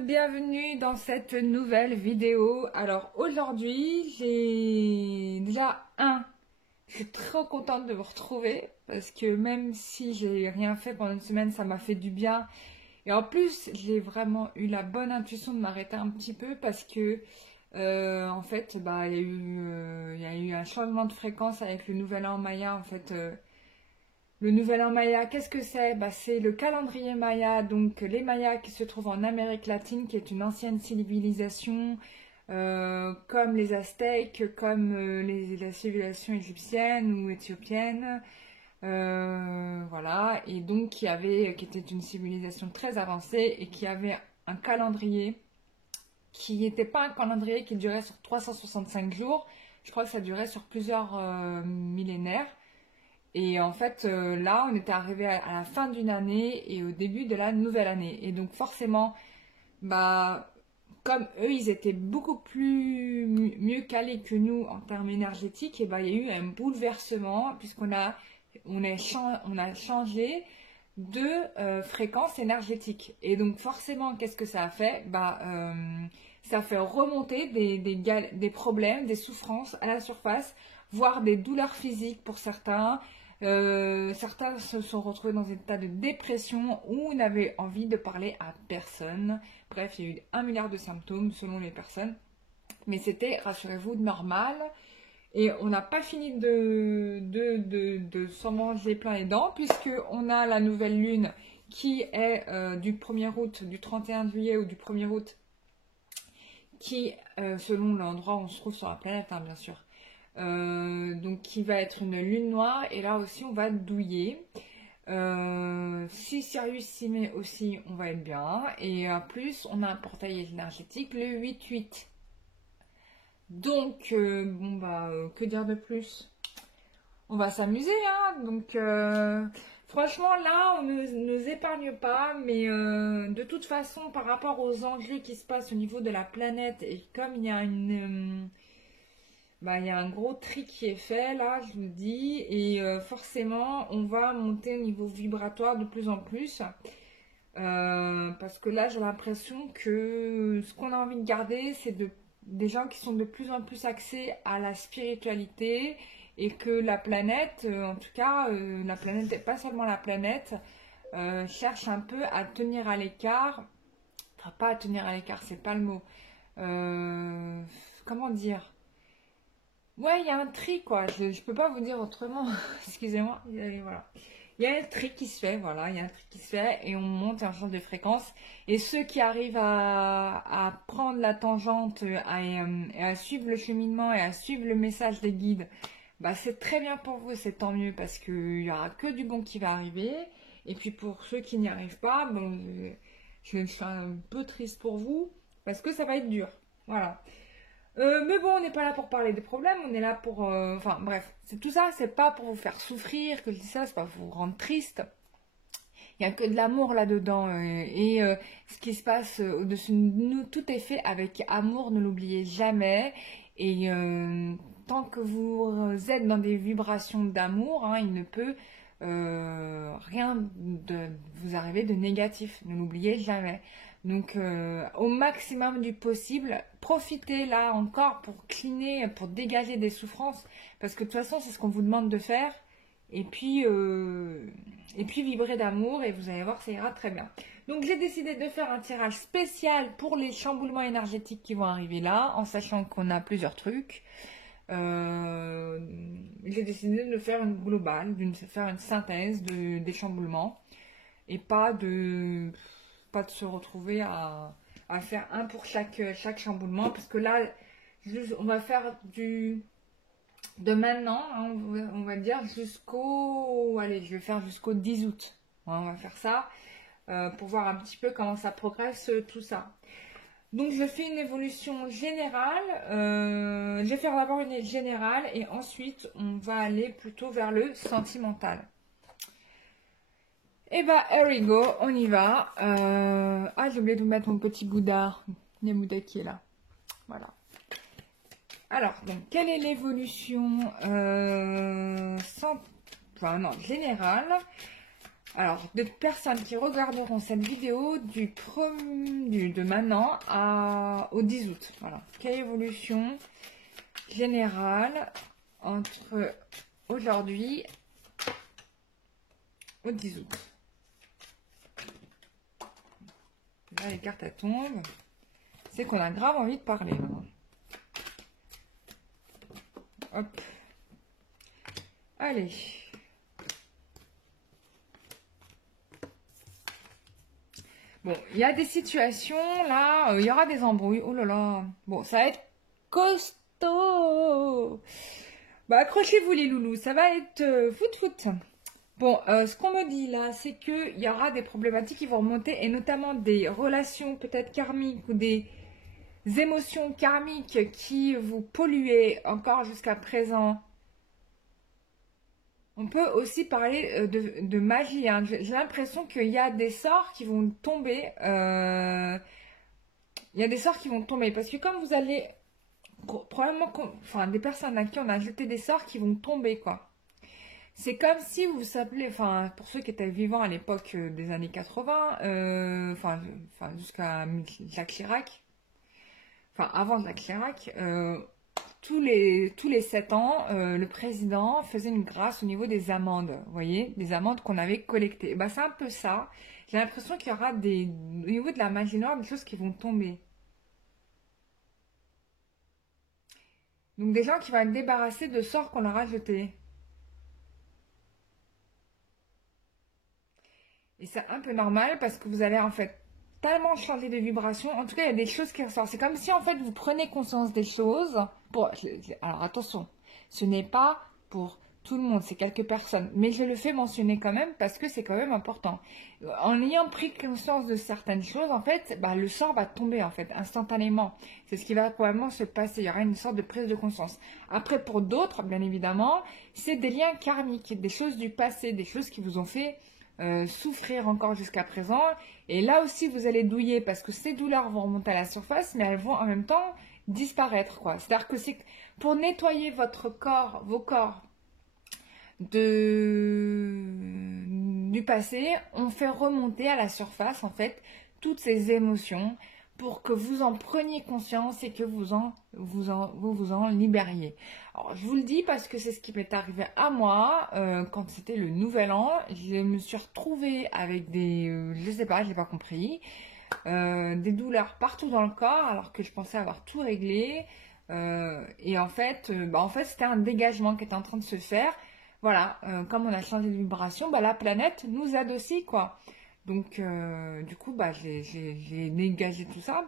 bienvenue dans cette nouvelle vidéo. Alors aujourd'hui, je suis trop contente de vous retrouver parce que même si j'ai rien fait pendant une semaine, ça m'a fait du bien. Et en plus, j'ai vraiment eu la bonne intuition de m'arrêter un petit peu parce que en fait, il y a eu un changement de fréquence avec le nouvel an Maya. Le nouvel an Maya, qu'est-ce que c'est? C'est le calendrier Maya, donc les Mayas qui se trouvent en Amérique latine, qui est une ancienne civilisation, comme les Aztèques, comme la civilisation égyptienne ou éthiopienne, voilà, et donc qui était une civilisation très avancée et qui avait un calendrier qui n'était pas un calendrier qui durait sur 365 jours, je crois que ça durait sur plusieurs millénaires. Et en fait, là, on était arrivé à la fin d'une année et au début de la nouvelle année. Et donc forcément, comme eux, ils étaient beaucoup plus mieux calés que nous en termes énergétiques, et il y a eu un bouleversement on a changé de fréquence énergétique. Et donc forcément, qu'est-ce que ça a fait? Ça a fait remonter des problèmes, des souffrances à la surface, voire des douleurs physiques pour certains. Certains se sont retrouvés dans un état de dépression où n'avaient envie de parler à personne. Bref, il y a eu 1 milliard de symptômes selon les personnes. Mais c'était, rassurez-vous, normal. Et on n'a pas fini de s'en manger plein les dents, puisqu'on a la nouvelle lune qui est du 1er août, du 31 juillet ou du 1er août, qui, selon l'endroit où on se trouve sur la planète, hein, bien sûr, donc qui va être une lune noire, et là aussi on va douiller. Si Sirius s'y met aussi, on va être bien. Et en plus, on a un portail énergétique, le 8-8. Donc, que dire de plus? On va s'amuser, hein. Donc, franchement, là, on ne nous épargne pas. Mais de toute façon, par rapport aux enjeux qui se passent au niveau de la planète, et comme il y a il y a un gros tri qui est fait là, je vous le dis, et forcément on va monter au niveau vibratoire de plus en plus, parce que là j'ai l'impression que ce qu'on a envie de garder, c'est des gens qui sont de plus en plus axés à la spiritualité, et que la planète, en tout cas la planète, et pas seulement la planète, cherche un peu à tenir à l'écart, enfin pas à tenir à l'écart, c'est pas le mot, comment dire? Ouais, il y a un tri, quoi. Je peux pas vous dire autrement. Excusez-moi. Voilà. Il y a un tri qui se fait, voilà. Il y a un tri qui se fait et on monte un change de fréquence. Et ceux qui arrivent à prendre la tangente, et à suivre le cheminement et à suivre le message des guides, c'est très bien pour vous, c'est tant mieux parce qu'il y aura que du bon qui va arriver. Et puis pour ceux qui n'y arrivent pas, je suis un peu triste pour vous parce que ça va être dur. Voilà. Mais bon, on n'est pas là pour parler des problèmes, on est là pour... Enfin bref, tout ça, c'est pas pour vous faire souffrir que je dis ça, c'est pas pour vous rendre triste. Il n'y a que de l'amour là-dedans. Ce qui se passe au-dessus de nous, tout est fait avec amour, ne l'oubliez jamais. Et tant que vous êtes dans des vibrations d'amour, hein, il ne peut rien vous arriver de négatif, ne l'oubliez jamais. Donc au maximum du possible, profitez là encore pour cleaner, pour dégager des souffrances, parce que de toute façon c'est ce qu'on vous demande de faire, et puis vibrer d'amour, et vous allez voir, ça ira très bien. Donc j'ai décidé de faire un tirage spécial pour les chamboulements énergétiques qui vont arriver là, en sachant qu'on a plusieurs trucs. J'ai décidé de faire une globale, de faire une synthèse des chamboulements, et pas de se retrouver à faire un pour chaque chamboulement, parce que là on va faire de maintenant, hein, on va dire je vais faire jusqu'au 10 août, hein, on va faire ça pour voir un petit peu comment ça progresse, tout ça. Donc je fais une évolution générale, je vais faire d'abord une générale et ensuite on va aller plutôt vers le sentimental. Et here we go, on y va. J'ai oublié de vous mettre mon petit Bouddha. Il y a Bouddha qui est là. Voilà. Alors, donc, quelle est l'évolution générale? Alors, des personnes qui regarderont cette vidéo de maintenant au 10 août. Voilà. Quelle évolution générale entre aujourd'hui au 10 août. Là, les cartes, elles tombent. C'est qu'on a grave envie de parler. Là. Hop. Allez. Bon, il y a des situations, là, il y aura des embrouilles. Oh là là. Bon, ça va être costaud. Bah, accrochez-vous les loulous, ça va être foot. Bon, ce qu'on me dit là, c'est qu'il y aura des problématiques qui vont remonter, et notamment des relations peut-être karmiques ou des émotions karmiques qui vous polluaient encore jusqu'à présent. On peut aussi parler de magie. Hein. J'ai l'impression qu'il y a des sorts qui vont tomber. Il y a des sorts qui vont tomber. Parce que comme vous allez... Probablement... Enfin, des personnes à qui on a jeté des sorts qui vont tomber, quoi. C'est comme si vous s'appelez... Enfin, pour ceux qui étaient vivants à l'époque des années 80, enfin jusqu'à Jacques Chirac. Enfin, avant Jacques Chirac... tous les 7 ans, le président faisait une grâce au niveau des amendes, vous voyez, des amendes qu'on avait collectées. Bah, c'est un peu ça. J'ai l'impression qu'il y aura au niveau de la magie noire, des choses qui vont tomber. Donc des gens qui vont être débarrassés de sorts qu'on leur a jetés. Et c'est un peu normal parce que vous allez en fait tellement changer de vibration. En tout cas, il y a des choses qui ressortent. C'est comme si en fait vous prenez conscience des choses. Alors attention, ce n'est pas pour tout le monde, c'est quelques personnes. Mais je le fais mentionner quand même parce que c'est quand même important. En ayant pris conscience de certaines choses, en fait, bah, le sort va tomber en fait instantanément. C'est ce qui va probablement se passer. Il y aura une sorte de prise de conscience. Après, pour d'autres, bien évidemment, c'est des liens karmiques, des choses du passé, des choses qui vous ont fait souffrir encore jusqu'à présent. Et là aussi, vous allez douiller parce que ces douleurs vont remonter à la surface, mais elles vont en même temps disparaître, quoi. C'est-à-dire que c'est pour nettoyer votre corps, vos corps du passé, on fait remonter à la surface, en fait, toutes ces émotions pour que vous en preniez conscience et que vous vous en libériez. Alors, je vous le dis parce que c'est ce qui m'est arrivé à moi quand c'était le nouvel an. Je me suis retrouvée avec je sais pas, j'ai pas compris, des douleurs partout dans le corps alors que je pensais avoir tout réglé. Et en fait, c'était un dégagement qui était en train de se faire. Voilà, comme on a changé de vibration, bah, la planète nous aide aussi, quoi. Donc, du coup, bah, j'ai dégagé tout ça.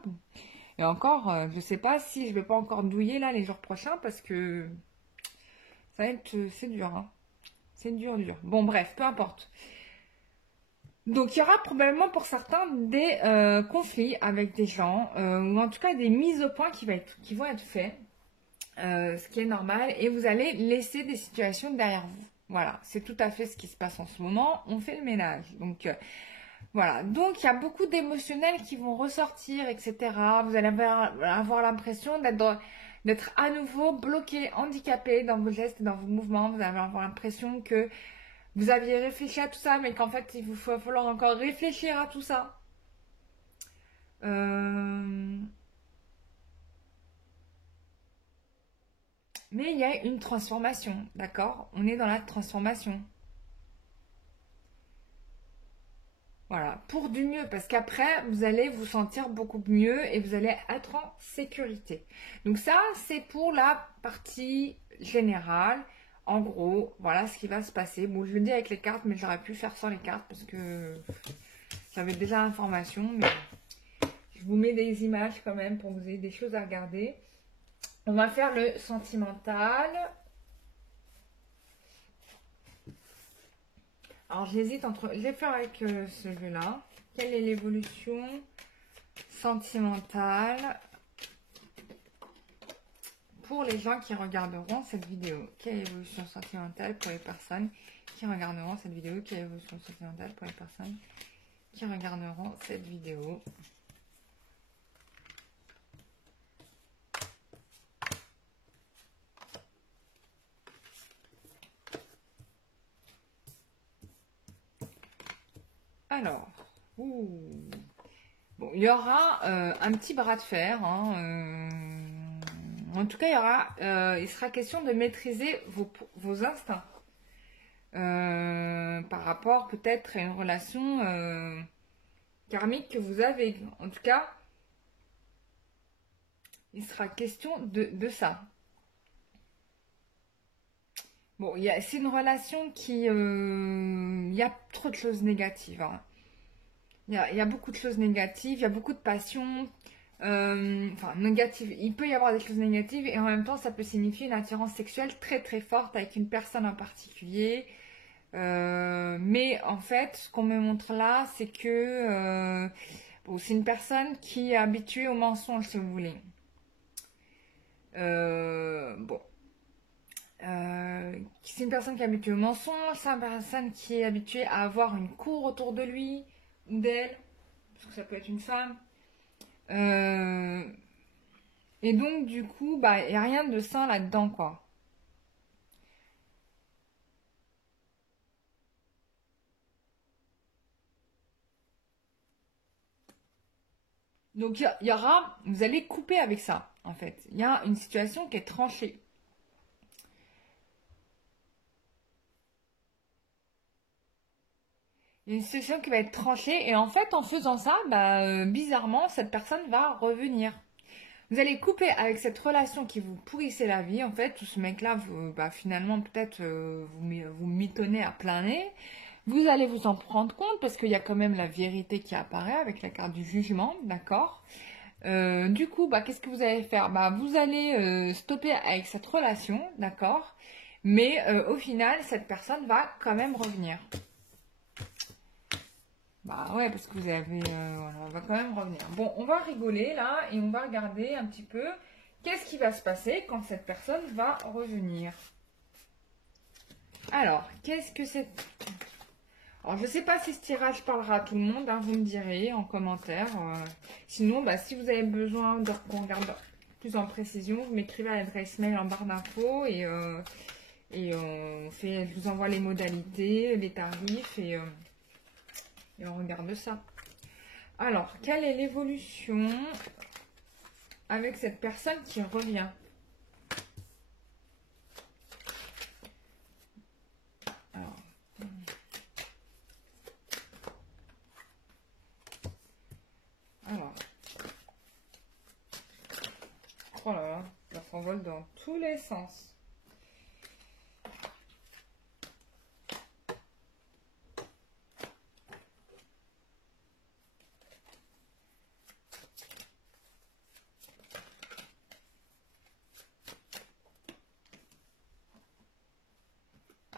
Et encore, je sais pas si je vais pas encore douiller là les jours prochains parce que ça va être, c'est dur, hein. C'est dur. Bon, bref, peu importe. Donc, il y aura probablement pour certains des conflits avec des gens, ou en tout cas des mises au point qui vont être faites, ce qui est normal, et vous allez laisser des situations derrière vous. Voilà, c'est tout à fait ce qui se passe en ce moment. On fait le ménage. Donc, voilà. Donc, il y a beaucoup d'émotionnels qui vont ressortir, etc. Vous allez avoir l'impression d'être à nouveau bloqué, handicapé dans vos gestes et dans vos mouvements. Vous allez avoir l'impression que vous aviez réfléchi à tout ça, mais qu'en fait, il va falloir encore réfléchir à tout ça. Mais il y a une transformation, d'accord? On est dans la transformation. Voilà, pour du mieux, parce qu'après, vous allez vous sentir beaucoup mieux et vous allez être en sécurité. Donc ça, c'est pour la partie générale. En gros, voilà ce qui va se passer. Bon, je le dis avec les cartes, mais j'aurais pu faire sans les cartes parce que j'avais déjà l'information. Mais je vous mets des images quand même pour que vous ayez des choses à regarder. On va faire le sentimental. Alors, j'hésite entre... Je vais faire avec ce jeu-là. Quelle est l'évolution sentimentale pour les gens qui regarderont cette vidéo? Quelle est l'évolution sentimentale pour les personnes qui regarderont cette vidéo? Quelle est l'évolution sentimentale pour les personnes qui regarderont cette vidéo? Alors, ouh. Bon, il y aura un petit bras de fer, hein, en tout cas, il sera question de maîtriser vos instincts par rapport peut-être à une relation karmique que vous avez. En tout cas, il sera question de ça. Bon, c'est une relation qui... il y a trop de choses négatives, hein. Il y a beaucoup de choses négatives, il y a beaucoup de passion. Enfin, négative. Il peut y avoir des choses négatives et en même temps, ça peut signifier une attirance sexuelle très très forte avec une personne en particulier. Mais en fait, ce qu'on me montre là, c'est que bon, c'est une personne qui est habituée au mensonge, si vous voulez. Bon. C'est une personne qui est habituée au mensonge, c'est une personne qui est habituée à avoir une cour autour de lui ou d'elle, parce que ça peut être une femme. Et donc, du coup, bah, il n'y a rien de sain là-dedans, quoi. Donc, il y aura, vous allez couper avec ça, en fait. Il y a une situation qui est tranchée. Il y a une situation qui va être tranchée, et en fait, en faisant ça, bah, bizarrement, cette personne va revenir. Vous allez couper avec cette relation qui vous pourrissait la vie, en fait, tout ce mec-là, bah, finalement, peut-être, vous mitonnez à plein nez. Vous allez vous en prendre compte parce qu'il y a quand même la vérité qui apparaît avec la carte du jugement, d'accord? Du coup, bah, qu'est-ce que vous allez faire? Bah, vous allez stopper avec cette relation, d'accord? Mais au final, cette personne va quand même revenir. Bah ouais, parce que vous avez... voilà, on va quand même revenir. Bon, on va rigoler là et on va regarder un petit peu qu'est-ce qui va se passer quand cette personne va revenir. Alors, qu'est-ce que c'est... Alors, je ne sais pas si ce tirage parlera à tout le monde, hein, vous me direz en commentaire. Sinon, bah, si vous avez besoin qu'on regarde plus en précision, vous m'écrivez à l'adresse mail en barre d'infos et je vous envoie les modalités, les tarifs et on regarde ça. Alors, quelle est l'évolution avec cette personne qui revient? Alors, oh là là, ça s'envole dans tous les sens.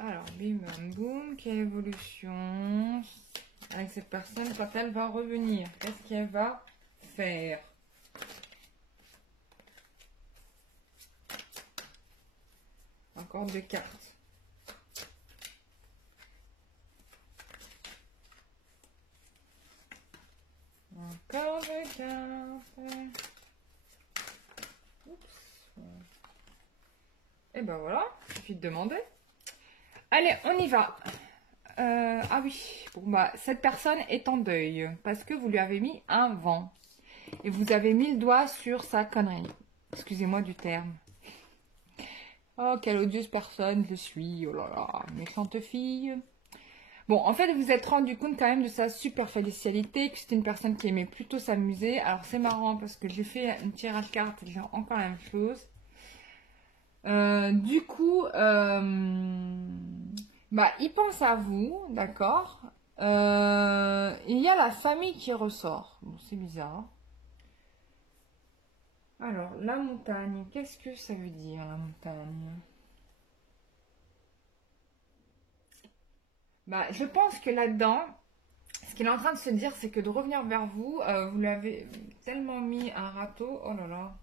Alors, bim, bam, boum, quelle évolution avec cette personne quand elle va revenir? Qu'est-ce qu'elle va faire? Encore deux cartes. Encore deux cartes. Oups. Et ben voilà, il suffit de demander. Allez, on y va. Ah oui, bon, bah, cette personne est en deuil parce que vous lui avez mis un vent. Et vous avez mis le doigt sur sa connerie. Excusez-moi du terme. Oh, quelle odieuse personne je suis. Oh là là, méchante fille. Bon, en fait, vous vous êtes rendu compte quand même de sa superficialité, que c'était une personne qui aimait plutôt s'amuser. Alors, c'est marrant parce que j'ai fait une tirage de cartes et j'ai encore la même chose. Du coup, bah, il pense à vous, d'accord. Il y a la famille qui ressort. Bon, c'est bizarre. Alors, la montagne, qu'est-ce que ça veut dire, la montagne? Bah, je pense que là-dedans, ce qu'il est en train de se dire, c'est que de revenir vers vous, vous l'avez tellement mis un râteau. Oh là là.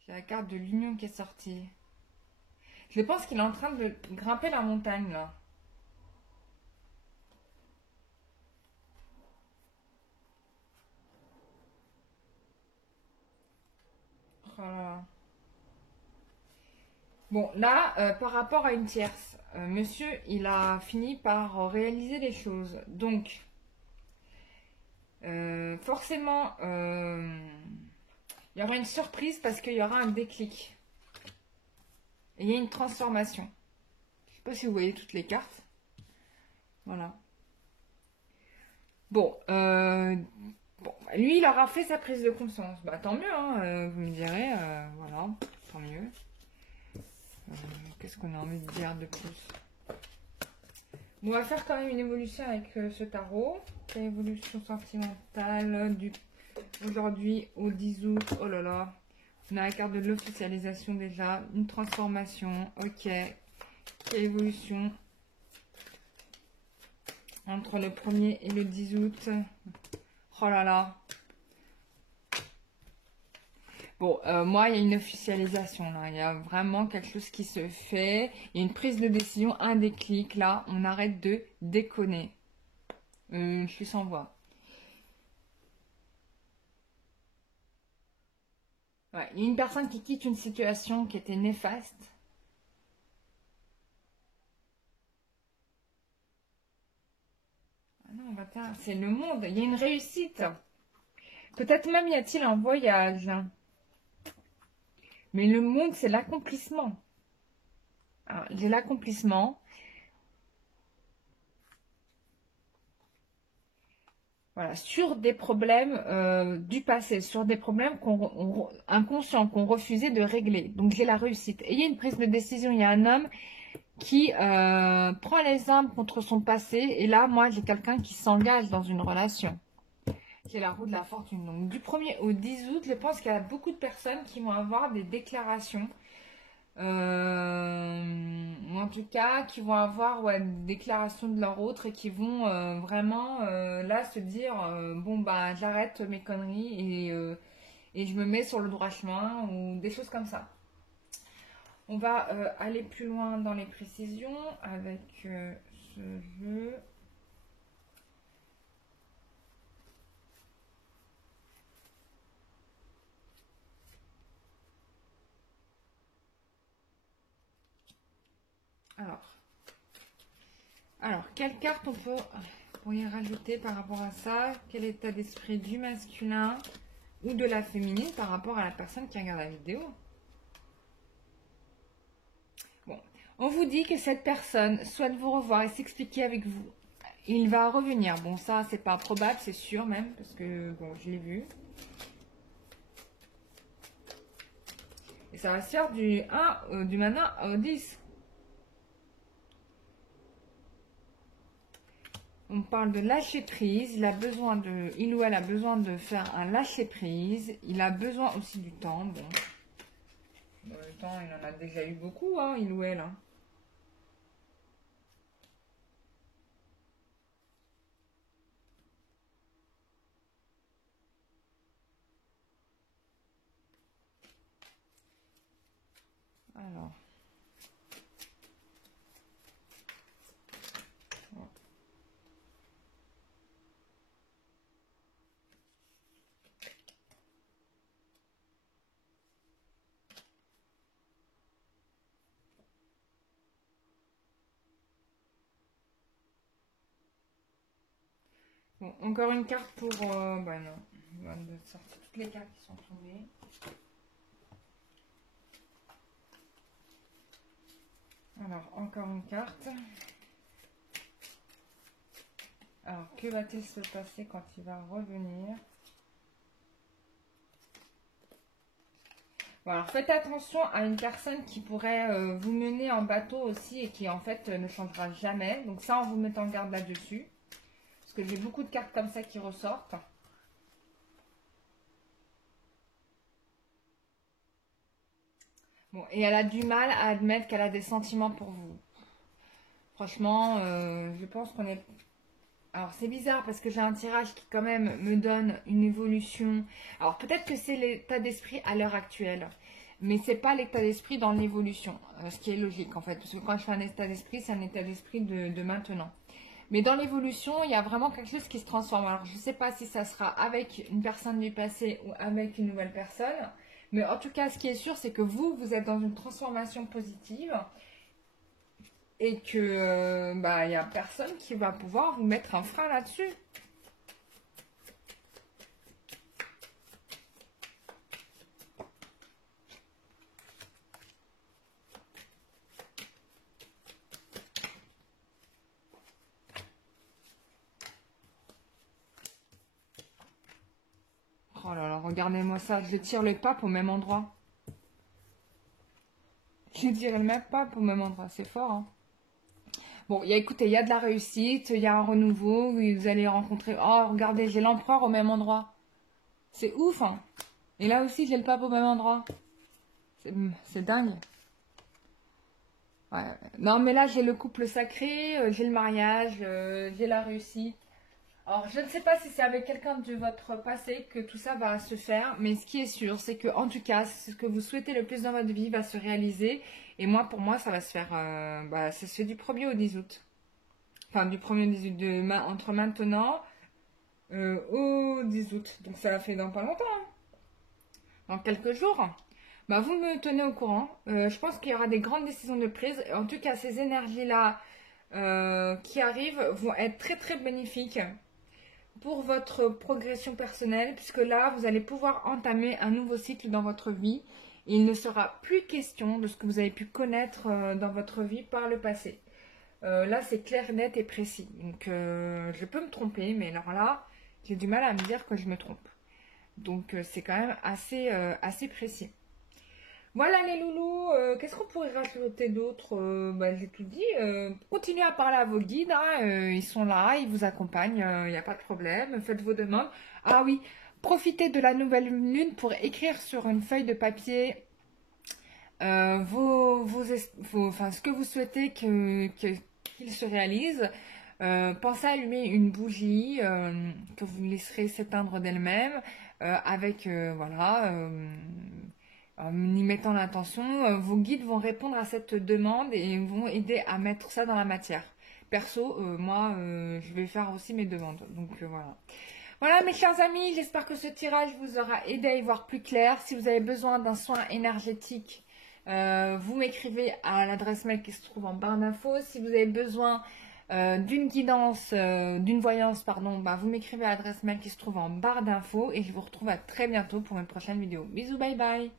J'ai la carte de l'union qui est sortie. Je pense qu'il est en train de grimper la montagne, là. Oh là là. Bon, là, par rapport à une tierce, monsieur, il a fini par réaliser les choses. Donc, forcément, il y aura une surprise parce qu'il y aura un déclic. Et il y a une transformation. Je ne sais pas si vous voyez toutes les cartes. Voilà. Bon, lui, il aura fait sa prise de conscience. Bah, tant mieux, hein, vous me direz. Voilà, tant mieux. Qu'est-ce qu'on a envie de dire de plus? On va faire quand même une évolution avec ce tarot. L'évolution sentimentale du aujourd'hui au 10 août. Oh là là. On a la carte de l'officialisation déjà. Une transformation. Ok. Quelle évolution entre le 1er et le 10 août. Oh là là. Bon, moi, il y a une officialisation, là. Il y a vraiment quelque chose qui se fait. Il y a une prise de décision, un déclic, là. On arrête de déconner. Je suis sans voix. Ouais, il y a une personne qui quitte une situation qui était néfaste. Ah non, bah, c'est le monde. Il y a une réussite. Peut-être même y a-t-il un voyage. Mais le monde, c'est l'accomplissement. J'ai l'accomplissement. Voilà, sur des problèmes du passé, sur des problèmes inconscients qu'on refusait de régler. Donc j'ai la réussite. Et il y a une prise de décision, il y a un homme qui prend les armes contre son passé. Et là, moi, j'ai quelqu'un qui s'engage dans une relation. C'est la roue de la fortune. Donc du 1er au 10 août, je pense qu'il y a beaucoup de personnes qui vont avoir des déclarations. Ou en tout cas, qui vont avoir une déclaration de leur autre et qui vont vraiment là se dire bon bah j'arrête mes conneries et je me mets sur le droit chemin ou des choses comme ça. On va aller plus loin dans les précisions avec ce jeu. Alors, quelle carte on peut pour y rajouter par rapport à ça? Quel état d'esprit du masculin ou de la féminine par rapport à la personne qui regarde la vidéo? Bon, on vous dit que cette personne souhaite vous revoir et s'expliquer avec vous. Il va revenir. Bon, ça, c'est pas probable, c'est sûr même, parce que, bon, je l'ai vu. Et ça va se faire du 1, du maintenant au 10. On parle de lâcher prise. Il ou elle a besoin de faire un lâcher prise. Il a besoin aussi du temps. Bon. Le temps, il en a déjà eu beaucoup, hein, il ou elle. Hein. Alors. Bon, encore une carte pour... bah non, on va sortir toutes les cartes qui sont tombées. Alors, encore une carte. Alors, que va-t-il se passer quand il va revenir? Bon, alors, faites attention à une personne qui pourrait vous mener en bateau aussi et qui, en fait, ne changera jamais. Donc ça, on vous met en garde là-dessus. Parce que j'ai beaucoup de cartes comme ça qui ressortent. Bon, et elle a du mal à admettre qu'elle a des sentiments pour vous. Franchement, je pense qu'on est... Alors, c'est bizarre parce que j'ai un tirage qui, quand même, me donne une évolution. Alors, peut-être que c'est l'état d'esprit à l'heure actuelle. Mais c'est pas l'état d'esprit dans l'évolution. Ce qui est logique, en fait. Parce que quand je fais un état d'esprit, c'est un état d'esprit de maintenant. Mais dans l'évolution, il y a vraiment quelque chose qui se transforme. Alors, je ne sais pas si ça sera avec une personne du passé ou avec une nouvelle personne. Mais en tout cas, ce qui est sûr, c'est que vous êtes dans une transformation positive et que bah, il n'y a personne qui va pouvoir vous mettre un frein là-dessus. Oh là là, regardez-moi ça, je tire le pape au même endroit. Je tire le même pape au même endroit, c'est fort, hein. Bon, écoutez, il y a de la réussite, il y a un renouveau, vous allez rencontrer... Oh, regardez, j'ai l'empereur au même endroit. C'est ouf, hein. Et là aussi, j'ai le pape au même endroit. C'est dingue. Ouais. Non, mais là, j'ai le couple sacré, j'ai le mariage, j'ai la réussite. Alors, je ne sais pas si c'est avec quelqu'un de votre passé que tout ça va se faire, mais ce qui est sûr, c'est que, en tout cas, ce que vous souhaitez le plus dans votre vie va se réaliser. Et moi, pour moi, ça va se faire, bah, ça se fait du 1er au 10 août. Enfin, du 1er au 10 août, entre maintenant au 10 août. Donc, ça fait dans pas longtemps, hein. Dans quelques jours. Bah, vous me tenez au courant. Je pense qu'il y aura des grandes décisions de prise. En tout cas, ces énergies-là qui arrivent vont être très, très bénéfiques pour votre progression personnelle, puisque là, vous allez pouvoir entamer un nouveau cycle dans votre vie. Il ne sera plus question de ce que vous avez pu connaître dans votre vie par le passé. Là, c'est clair, net et précis. Donc, je peux me tromper, mais alors là, j'ai du mal à me dire que je me trompe. Donc, c'est quand même assez précis. Voilà les loulous, qu'est-ce qu'on pourrait rajouter d'autre? Bah, j'ai tout dit. Continuez à parler à vos guides, hein, ils sont là, ils vous accompagnent, il n'y a pas de problème. Faites vos demandes. Ah oui, profitez de la nouvelle lune pour écrire sur une feuille de papier enfin, ce que vous souhaitez qu'il se réalise. Pensez à allumer une bougie que vous laisserez s'éteindre d'elle-même avec, voilà, en y mettant l'intention. Vos guides vont répondre à cette demande et vont aider à mettre ça dans la matière. Perso, moi, je vais faire aussi mes demandes. Donc voilà. Voilà mes chers amis, j'espère que ce tirage vous aura aidé à y voir plus clair. Si vous avez besoin d'un soin énergétique, vous m'écrivez à l'adresse mail qui se trouve en barre d'infos. Si vous avez besoin d'une guidance, d'une voyance, pardon, bah, vous m'écrivez à l'adresse mail qui se trouve en barre d'infos. Et je vous retrouve à très bientôt pour une prochaine vidéo. Bisous, bye bye.